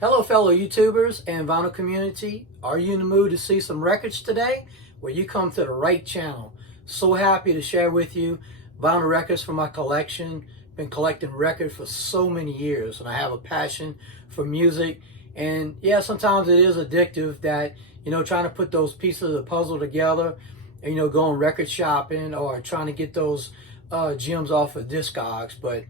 Hello fellow YouTubers and vinyl community. Are you in the mood to see some records today? Well, you come to the right channel. So happy to share with you vinyl records from my collection. Been collecting records for so many years and I have a passion for music. And yeah, sometimes it is addictive that, trying to put those pieces of the puzzle together and, going record shopping or trying to get those gems off of Discogs. But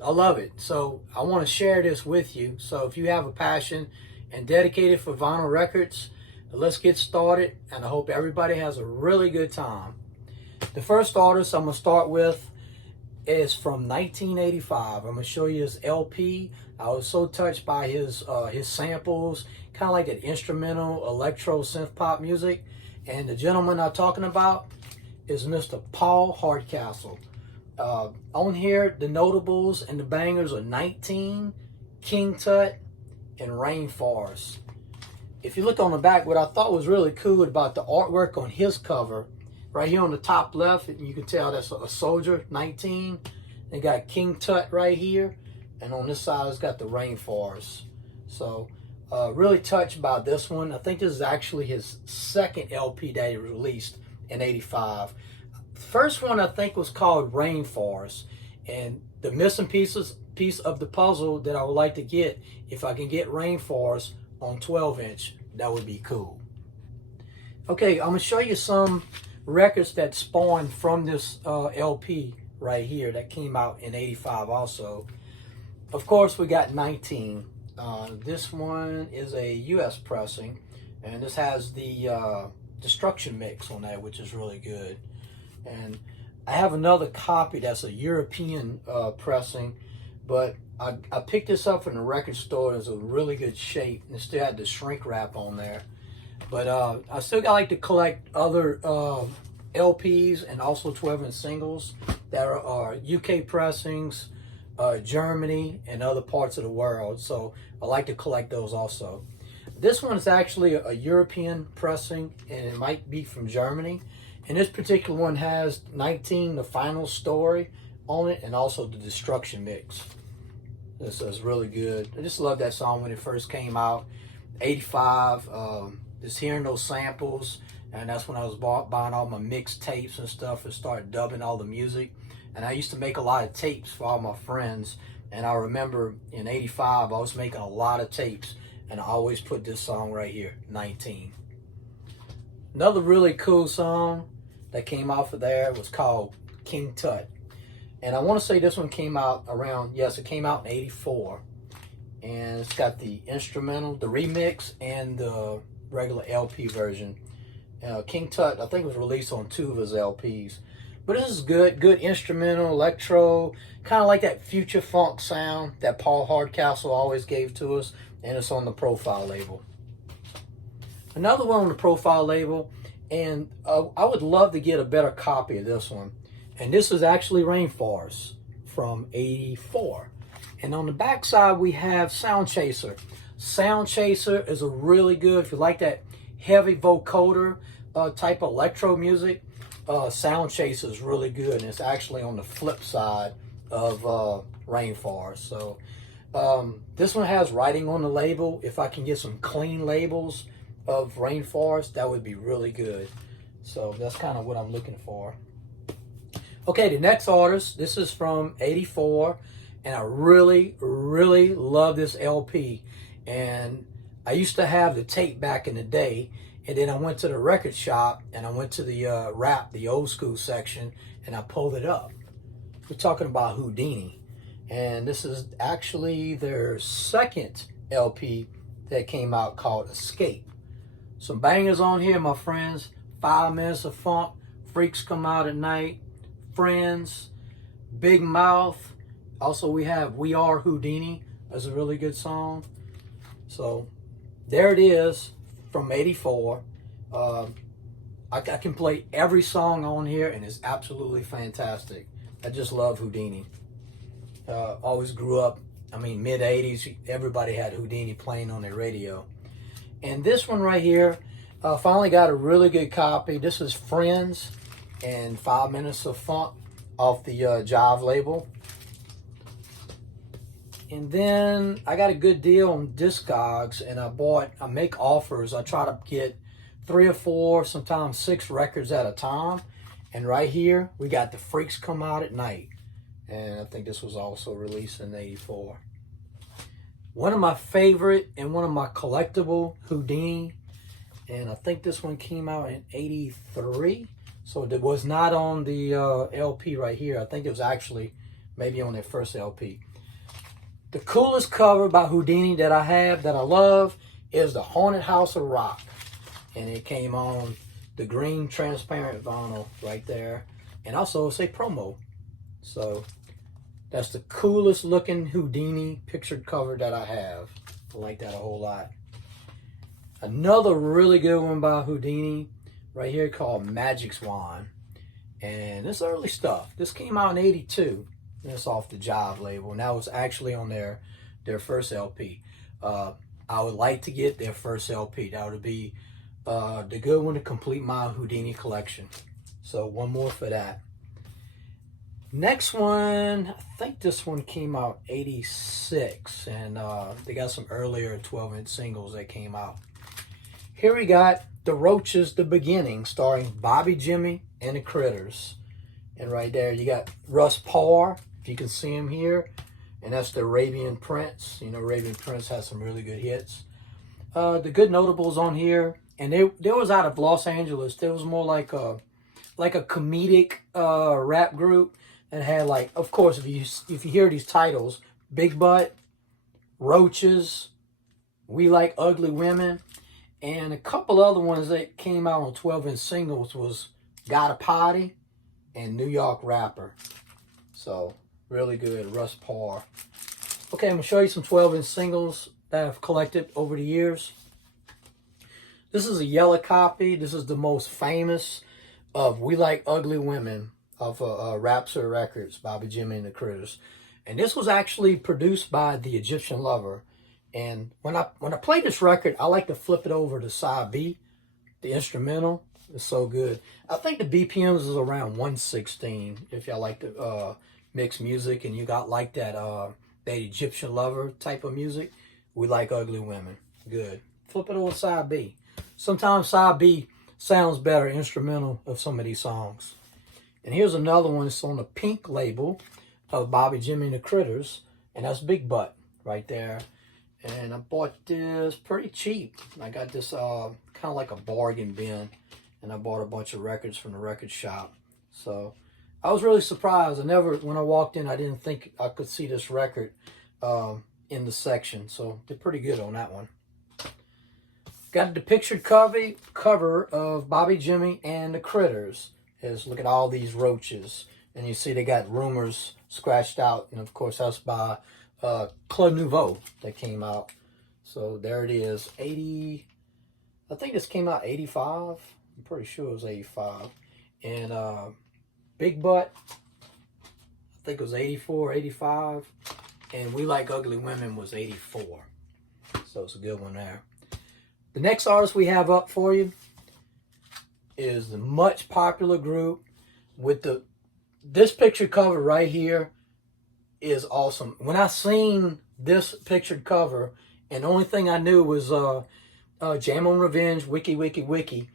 I love it. So I want to share this with you. So if you have a passion and dedicated for vinyl records, let's get started. And I hope everybody has a really good time. The first artist I'm going to start with is from 1985. I'm going to show you his LP. I was so touched by his samples, kind of like that instrumental electro synth pop music. And the gentleman I'm talking about is Mr. Paul Hardcastle. On here, the notables and the bangers are 19, King Tut, and Rainforest. If you look on the back, what I thought was really cool about the artwork on his cover, right here on the top left, you can tell that's a soldier, 19. They got King Tut right here, and on this side it's got the Rainforest. So really touched by this one. I think this is actually his second LP that he released in '85. First one I think was called Rainforest, and the missing piece of the puzzle that I would like to get, if I can get Rainforest on 12-inch, that would be cool. Okay, I'm going to show you some records that spawned from this LP right here that came out in '85 also. Of course, we got 19. This one is a US pressing, and this has the Destruction mix on that, which is really good. And I have another copy that's a European pressing, but I picked this up from the record store. It's a really good shape, and it still had the shrink wrap on there. But I still like to collect other LPs and also 12-inch singles that are UK pressings, Germany, and other parts of the world. So I like to collect those also. This one is actually a European pressing, and it might be from Germany. And this particular one has 19, the final story on it, and also the Destruction mix. This is really good. I just love that song when it first came out, '85. Just hearing those samples, and that's when I was buying all my mixtapes and stuff and started dubbing all the music. And I used to make a lot of tapes for all my friends. And I remember in '85, I was making a lot of tapes, and I always put this song right here, 19. Another really cool song that came out for there was called King Tut. And I want to say this one came out around, yes, it came out in '84. And it's got the instrumental, the remix, and the regular LP version. King Tut, I think, was released on 2 of his LPs. But this is good instrumental, electro, kind of like that future funk sound that Paul Hardcastle always gave to us. And it's on the Profile label. Another one on the Profile label, and I would love to get a better copy of this one. And this is actually Rainforest from '84. And on the back side, we have Sound Chaser. Sound Chaser is a really good, if you like that heavy vocoder type of electro music, Sound Chaser is really good. And it's actually on the flip side of Rainforest. So this one has writing on the label. If I can get some clean labels of Rainforest, that would be really good. So that's kind of what I'm looking for. Okay, the next artist, this is from '84, and I really love this LP. And I used to have the tape back in the day, and then I went to the record shop and I went to the rap, the old school section, and I pulled it up. We're talking about Houdini, and this is actually their second LP that came out called Escape. Some bangers on here, my friends. 5 Minutes of Funk, Freaks Come Out at Night, Friends, Big Mouth. Also, we have We Are Houdini. That's a really good song. So, there it is from '84. I can play every song on here, and it's absolutely fantastic. I just love Houdini. Always grew up, mid '80s, everybody had Houdini playing on their radio. And this one right here, finally got a really good copy. This is Friends and 5 Minutes of Funk off the Jive label. And then I got a good deal on Discogs, and I make offers. I try to get 3 or 4, sometimes 6 records at a time. And right here, we got The Freaks Come Out at Night. And I think this was also released in '84. One of my favorite and one of my collectible, Houdini. And I think this one came out in '83. So it was not on the LP right here. I think it was actually maybe on their first LP. The coolest cover by Houdini that I have, that I love, is The Haunted House of Rock. And it came on the green transparent vinyl right there. And also it's a promo. So that's the coolest looking Houdini pictured cover that I have. I like that a whole lot. Another really good one by Houdini right here called Magic Swan. And this early stuff. This came out in '82. It's off the Jive label. And that was actually on their first LP. I would like to get their first LP. That would be the good one to complete my Houdini collection. So one more for that. Next one, I think this one came out '86. And they got some earlier 12-inch singles that came out. Here we got The Roaches, The Beginning, starring Bobby Jimmy and the Critters. And right there, you got Russ Parr, if you can see him here. And that's the Arabian Prince. You know, Arabian Prince has some really good hits. The good notables on here. And they was out of Los Angeles. There was more like a comedic rap group. And had like, of course, if you hear these titles, Big Butt, Roaches, We Like Ugly Women. And a couple other ones that came out on 12-inch singles was Got a Potty and New York Rapper. So, really good. Russ Parr. Okay, I'm going to show you some 12-inch singles that I've collected over the years. This is a yellow copy. This is the most famous of We Like Ugly Women of Rapsor Records, Bobby Jimmy and the Critters. And this was actually produced by the Egyptian Lover. And when I play this record, I like to flip it over to side B, the instrumental. It's so good. I think the BPMs is around 116 if y'all like to mix music and you got like that Egyptian Lover type of music. We Like Ugly Women. Good. Flip it over to side B. Sometimes side B sounds better instrumental of some of these songs. And here's another one. It's on the pink label of Bobby Jimmy and the Critters. And that's Big Butt right there. And I bought this pretty cheap. I got this kind of like a bargain bin. And I bought a bunch of records from the record shop. So I was really surprised. When I walked in, I didn't think I could see this record in the section. So did pretty good on that one. Got the pictured cover of Bobby Jimmy and the Critters. Look at all these roaches. And you see they got Rumors scratched out. And of course that's by Club Nouveau that came out. So there it is. I think this came out 85. I'm pretty sure it was 85. And Big Butt, I think it was 84, 85. And We Like Ugly Women was 84. So it's a good one there. The next artist we have up for you is the much popular group with this picture cover right here is awesome. When I seen this pictured cover, and the only thing I knew was Jam on Revenge, Wiki Wiki Wiki.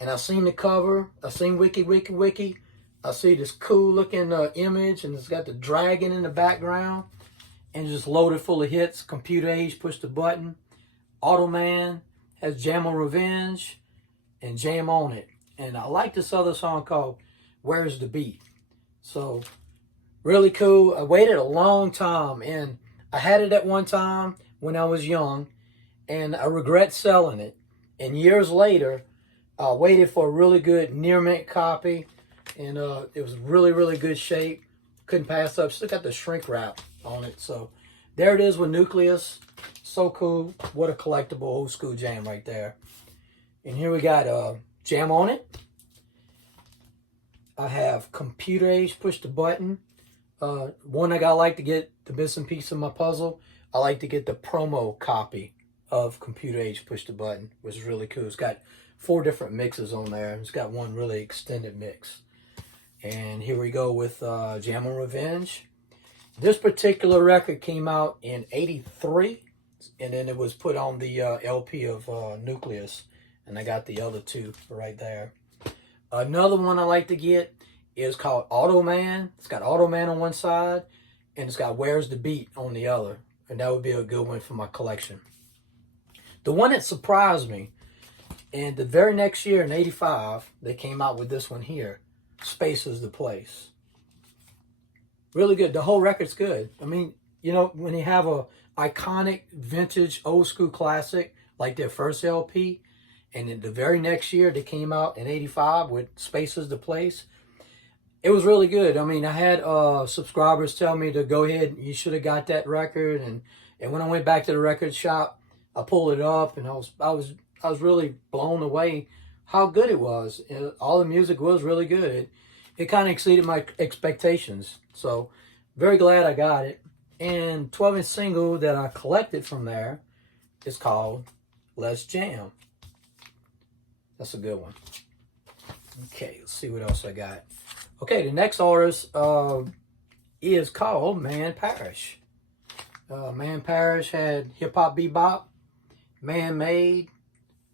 And I seen the cover, I seen Wiki Wiki Wiki. I see this cool looking image, and it's got the dragon in the background, and just loaded full of hits. Computer Age, Push the Button. Automan has Jam on Revenge and Jam on It. And I like this other song called Where's the Beat. So really cool. I waited a long time, and I had it at one time when I was young, and I regret selling it. And years later, I waited for a really good near mint copy, and it was really, really good shape. Couldn't pass up. Still got the shrink wrap on it. So there it is with Nucleus. So cool. What a collectible old school jam right there. And here we got Jam on It. I have Computer Age, Push the Button. One I like to get the missing piece of my puzzle. I like to get the promo copy of Computer Age, Push the Button, which is really cool. It's got 4 different mixes on there. It's got one really extended mix. And here we go with Jam on Revenge. This particular record came out in '83, and then it was put on the LP of Nucleus, and I got the other two right there. Another one I like to get is called Automan. It's got Automan on one side, and it's got Where's the Beat on the other, and that would be a good one for my collection. The one that surprised me, and the very next year in '85, they came out with this one here, Space is the Place. Really good. The whole record's good. I mean, you know, when you have a iconic, vintage, old school classic like their first LP, and then the very next year they came out in '85 with Space is the Place, it was really good. I mean, I had subscribers tell me to go ahead, you should have got that record, and when I went back to the record shop, I pulled it up, and I was really blown away how good it was. All the music was really good. It kind of exceeded my expectations. So very glad I got it. And 12-inch single that I collected from there is called Let's Jam. That's a good one. Okay, let's see what else I got. Okay, the next artist is called Man Parrish. Man Parrish had Hip Hop Bebop, Man Made,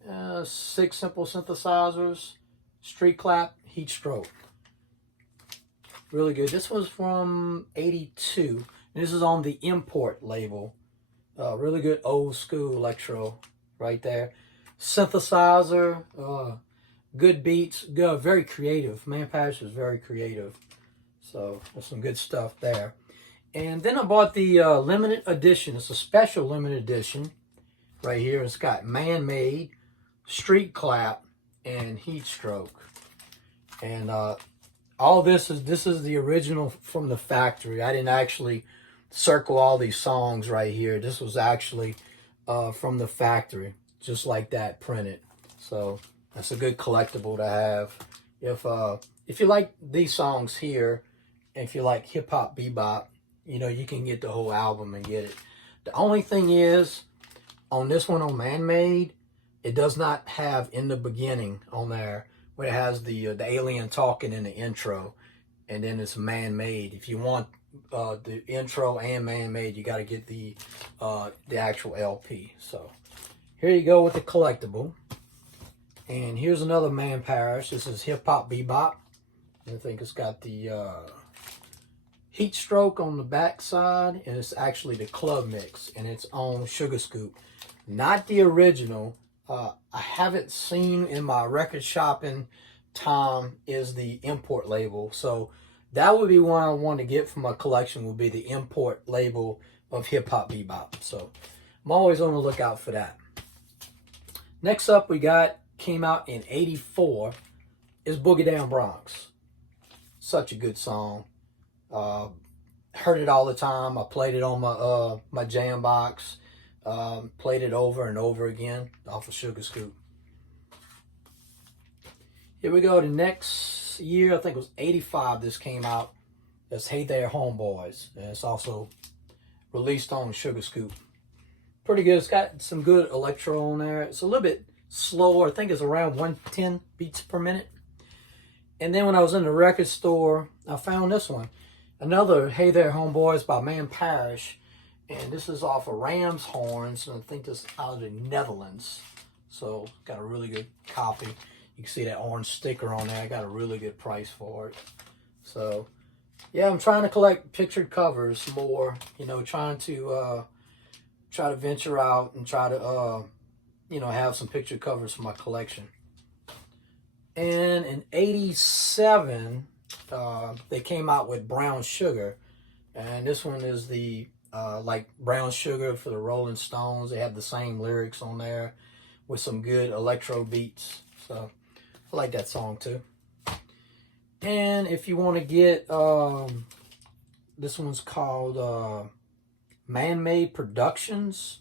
6 Simple Synthesizers, Street Clap, Heat Stroke. Really good. This was from '82. This is on the Import label. Really good old school electro right there. Synthesizer, good beats, good, very creative. Man Parrish is very creative. So there's some good stuff there. And then I bought the limited edition. It's a special limited edition right here. It's got Man Made, Street Clap, and Heat Stroke. And all this is the original from the factory. I didn't actually circle all these songs right here. This was actually from the factory, just like that, printed. So that's a good collectible to have. If you like these songs here, and if you like hip hop bebop, you know, you can get the whole album and get it. The only thing is, on this one on Man Made, it does not have In the Beginning on there, where it has the alien talking in the intro, and then it's Man Made. If you want the intro and Man Made, you got to get the actual LP. So here you go with the collectible. And here's another Man Parrish. This is Hip Hop Bebop. I think it's got the Heat Stroke on the back side, and it's actually the club mix, and it's on Sugar Scoop. Not the original. I haven't seen in my record shopping time is the Import label. So that would be one I want to get for my collection, would be the Import label of Hip Hop Bebop. So I'm always on the lookout for that. Next up came out in '84 is Boogie Down Bronx. Such a good song. Heard it all the time. I played it on my jam box. Played it over and over again off of Sugar Scoop. Here we go. The next year, I think it was '85, this came out. It's Hey There Homeboys. And it's also released on Sugar Scoop. Pretty good. It's got some good electro on there. It's a little bit slower. I think it's around 110 beats per minute. And then when I was in the record store, I found this one. Another Hey There Homeboys by Man Parrish. And this is off of Ram's Horns, and I think this is out of the Netherlands. So, got a really good copy. You can see that orange sticker on there. I got a really good price for it. So, yeah, I'm trying to collect pictured covers more. You know, trying to venture out and try to, you know, have some pictured covers for my collection. And in '87, they came out with Brown Sugar. And this one is the like Brown Sugar for the Rolling Stones. They have the same lyrics on there with some good electro beats. So I like that song too. And if you want to get, this one's called Man-Made Productions,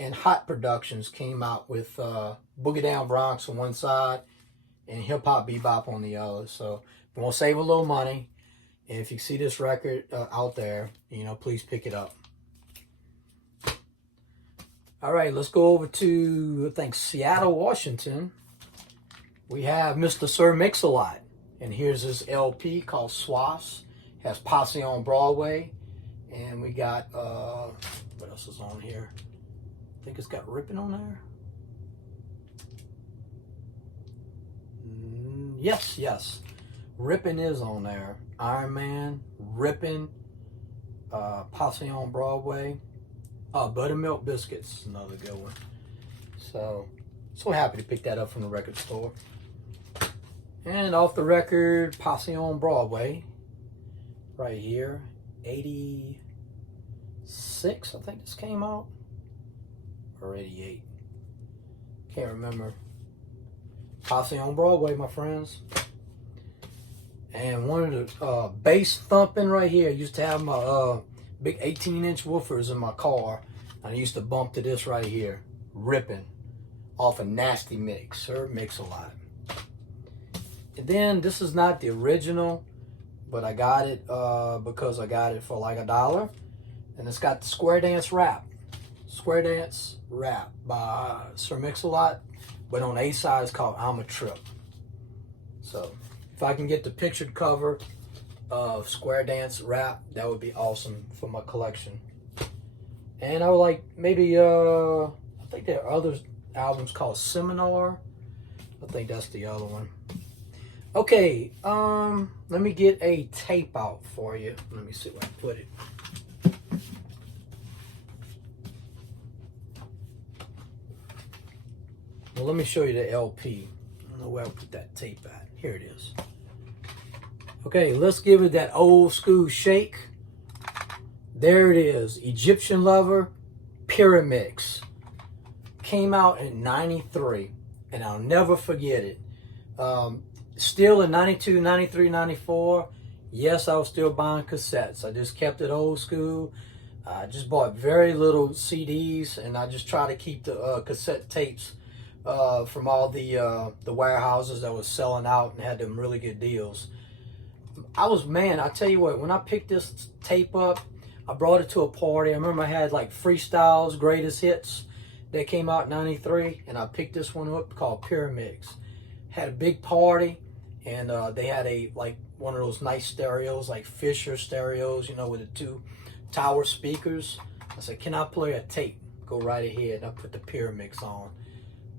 and Hot Productions came out with Boogie Down Bronx on one side and Hip Hop Bebop on the other. So if you want to save a little money, and if you see this record out there, you know, please pick it up. All right, let's go over to, I think, Seattle, Washington. We have Mr. Sir Mix-a-Lot. And here's his LP called Swan. Has Posse on Broadway. And we got, what else is on here? I think it's got Rippin' on there. Yes. Rippin' is on there. Iron Man, Rippin', Posse on Broadway. Buttermilk Biscuits, another good one. So happy to pick that up from the record store. And off the record, Posse on Broadway, right here, 86, I think this came out, or 88, can't remember. Posse on Broadway, my friends. And one of the bass thumping right here, I used to have my big 18-inch woofers in my car, and I used to bump to this right here, Rippin', off a Nasty Mix, or Mix-a-Lot. And then this is not the original, but I got it because I got it for like $1, and it's got the Square Dance Rap by Sir Mix-a-Lot, but on A side it's called I'm a Trip. So if I can get the pictured cover of Square Dance Rap, that would be awesome for my collection. And I would like maybe I think there are other albums called Seminar. I think that's the other one. Okay, let me get a tape out for you. Let me see where I put it. Well, let me show you the LP. I don't know where I put that tape at. Here it is. Okay, let's give it that old school shake. There it is. Egyptian Lover, Pyramix. Came out in 93, and I'll never forget it. Still in 92, 93, 94, yes, I was still buying cassettes. I just kept it old school. I just bought very little CDs, and I just try to keep the cassette tapes from all the warehouses that was selling out and had them really good deals. I tell you what, when I picked this tape up, I brought it to a party. I remember I had like Freestyle's Greatest Hits that came out in 93, and I picked this one up called Pyramix. Had a big party, and they had one of those nice stereos, like Fisher stereos, with the 2 tower speakers. I said, can I play a tape? Go right ahead. And I put the Pyramix on.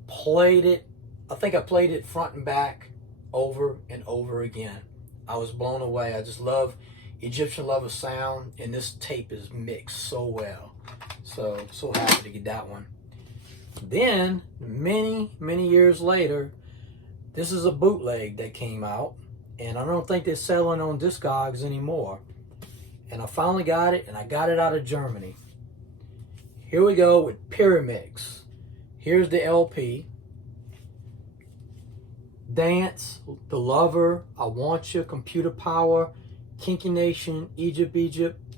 Played it. I think I played it front and back over and over again. I was blown away. I just love Egyptian Lover sound, and this tape is mixed so well. So happy to get that one. Then, many years later, this is a bootleg that came out, and I don't think they're selling on Discogs anymore. And I finally got it, and I got it out of Germany. Here we go with Pyramix. Here's the LP. Dance, The Lover, I Want You, Computer Power, Kinky Nation, Egypt,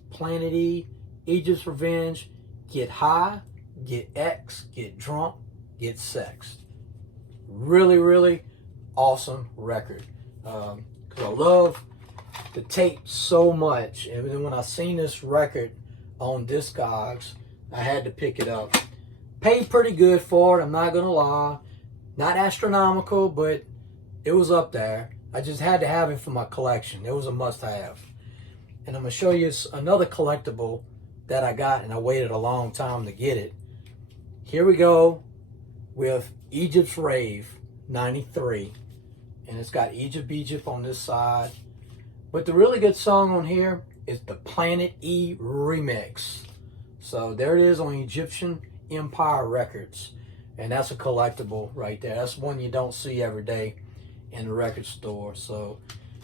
Planet E, Egypt's Revenge, Get High, Get X, Get Drunk, Get Sexed. Really awesome record. Because I love the tape so much. And then when I seen this record on Discogs, I had to pick it up. Paid pretty good for it, I'm not going to lie. Not astronomical, but it was up there. I just had to have it for my collection. It was a must-have. And I'm going to show you another collectible that I got, and I waited a long time to get it. Here we go with Egypt's Rave, 93. And it's got Egypt on this side. But the really good song on here is the Planet E remix. So there it is on Egyptian Empire Records. And that's a collectible right there. That's one you don't see every day in the record store. So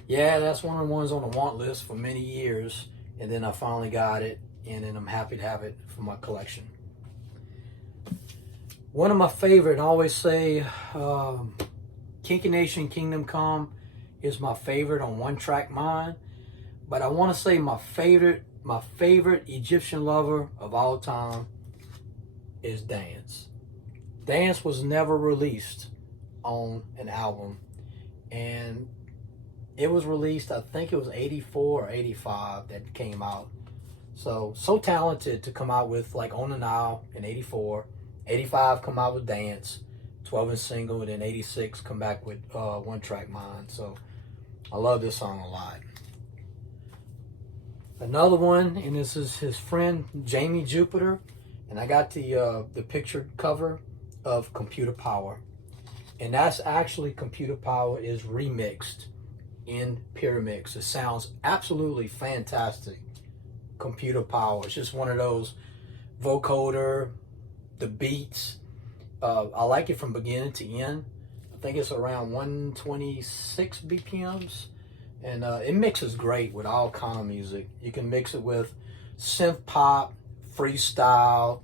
yeah, that's one of the ones on the want list for many years. And then I finally got it, and then I'm happy to have it for my collection. One of my favorite, I always say, Kinky Nation Kingdom Come is my favorite on One Track Mind. But I want to say my favorite Egyptian Lover of all time is Dance. Dance was never released on an album, and it was released, I think it was 84 or 85 that came out. So talented to come out with like On the Nile in 84, 85 come out with Dance, 12-inch single, and then 86 come back with One Track Mind. So I love this song a lot. Another one, and this is his friend Jamie Jupiter, and I got the pictured cover of Computer Power, and that's actually Computer Power is remixed in Pyramix. It sounds absolutely fantastic. Computer Power. It's just one of those vocoder, the beats. I like it from beginning to end. I think it's around 126 BPMs, and it mixes great with all kind of music. You can mix it with synth pop, freestyle.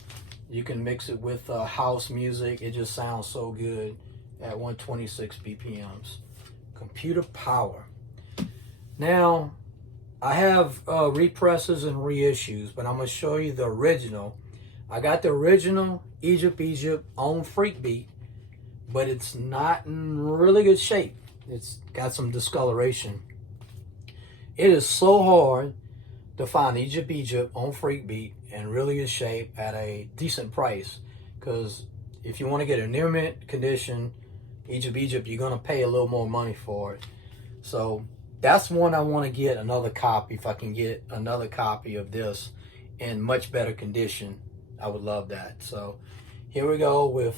You can mix it with house music. It just sounds so good at 126 BPMs. Computer Power. Now, I have represses and reissues, but I'm going to show you the original. I got the original Egypt on Freak Beat, but it's not in really good shape. It's got some discoloration. It is so hard to find Egypt on Freak Beat in really good shape at a decent price, because if you want to get a near mint condition Egypt, you're going to pay a little more money for it. So that's one I want to get another copy. If I can get another copy of this in much better condition, I would love that. So here we go with,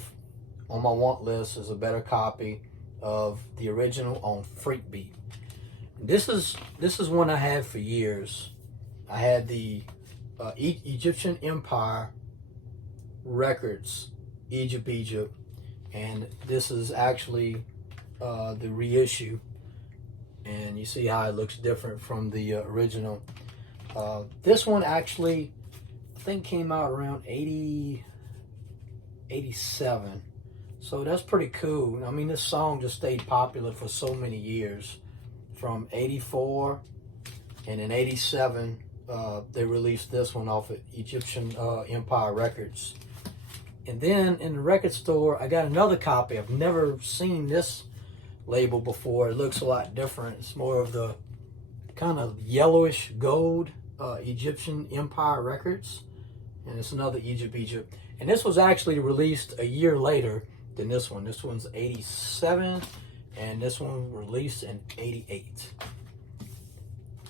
on my want list is a better copy of the original on Freak Beat. This is one I had for years. I had the Egyptian Empire Records, Egypt, and this is actually the reissue. And you see how it looks different from the original. This one actually, I think, came out around 87. So that's pretty cool. I mean, this song just stayed popular for so many years. From 84, and in 87, they released this one off of Egyptian Empire Records. And then in the record store, I got another copy. I've never seen this label before. It looks a lot different. It's more of the kind of yellowish gold Egyptian Empire Records, and it's another Egypt. And this was actually released a year later than this one. This one's 87, and this one released in 88.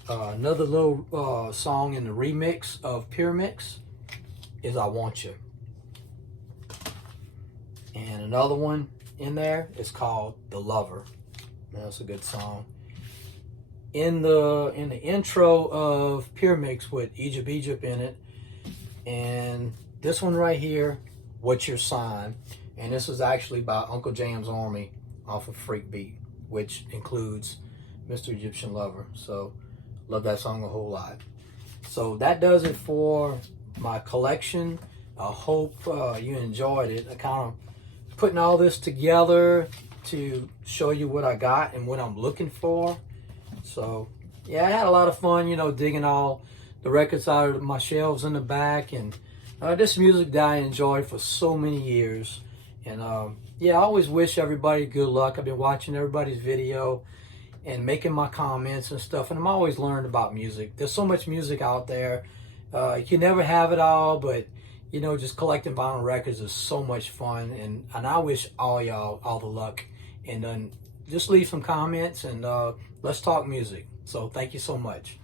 Another little song in the remix of Pyramix is I Want You. And another one in there is called The Lover. That's a good song. In the intro of Pyramix with Egypt in it, and this one right here, What's Your Sign? And this is actually by Uncle Jam's Army off of Freak Beat, which includes Mr. Egyptian Lover. So love that song a whole lot. So that does it for my collection. I hope you enjoyed it. I kind of putting all this together to show you what I got and what I'm looking for. So yeah, I had a lot of fun, you know, digging all the records out of my shelves in the back, and this music that I enjoyed for so many years. And yeah, I always wish everybody good luck. I've been watching everybody's video and making my comments and stuff, and I'm always learning about music. There's so much music out there. You can never have it all, but you know, just collecting vinyl records is so much fun, and I wish all y'all all the luck. And just leave some comments, and let's talk music. So thank you so much.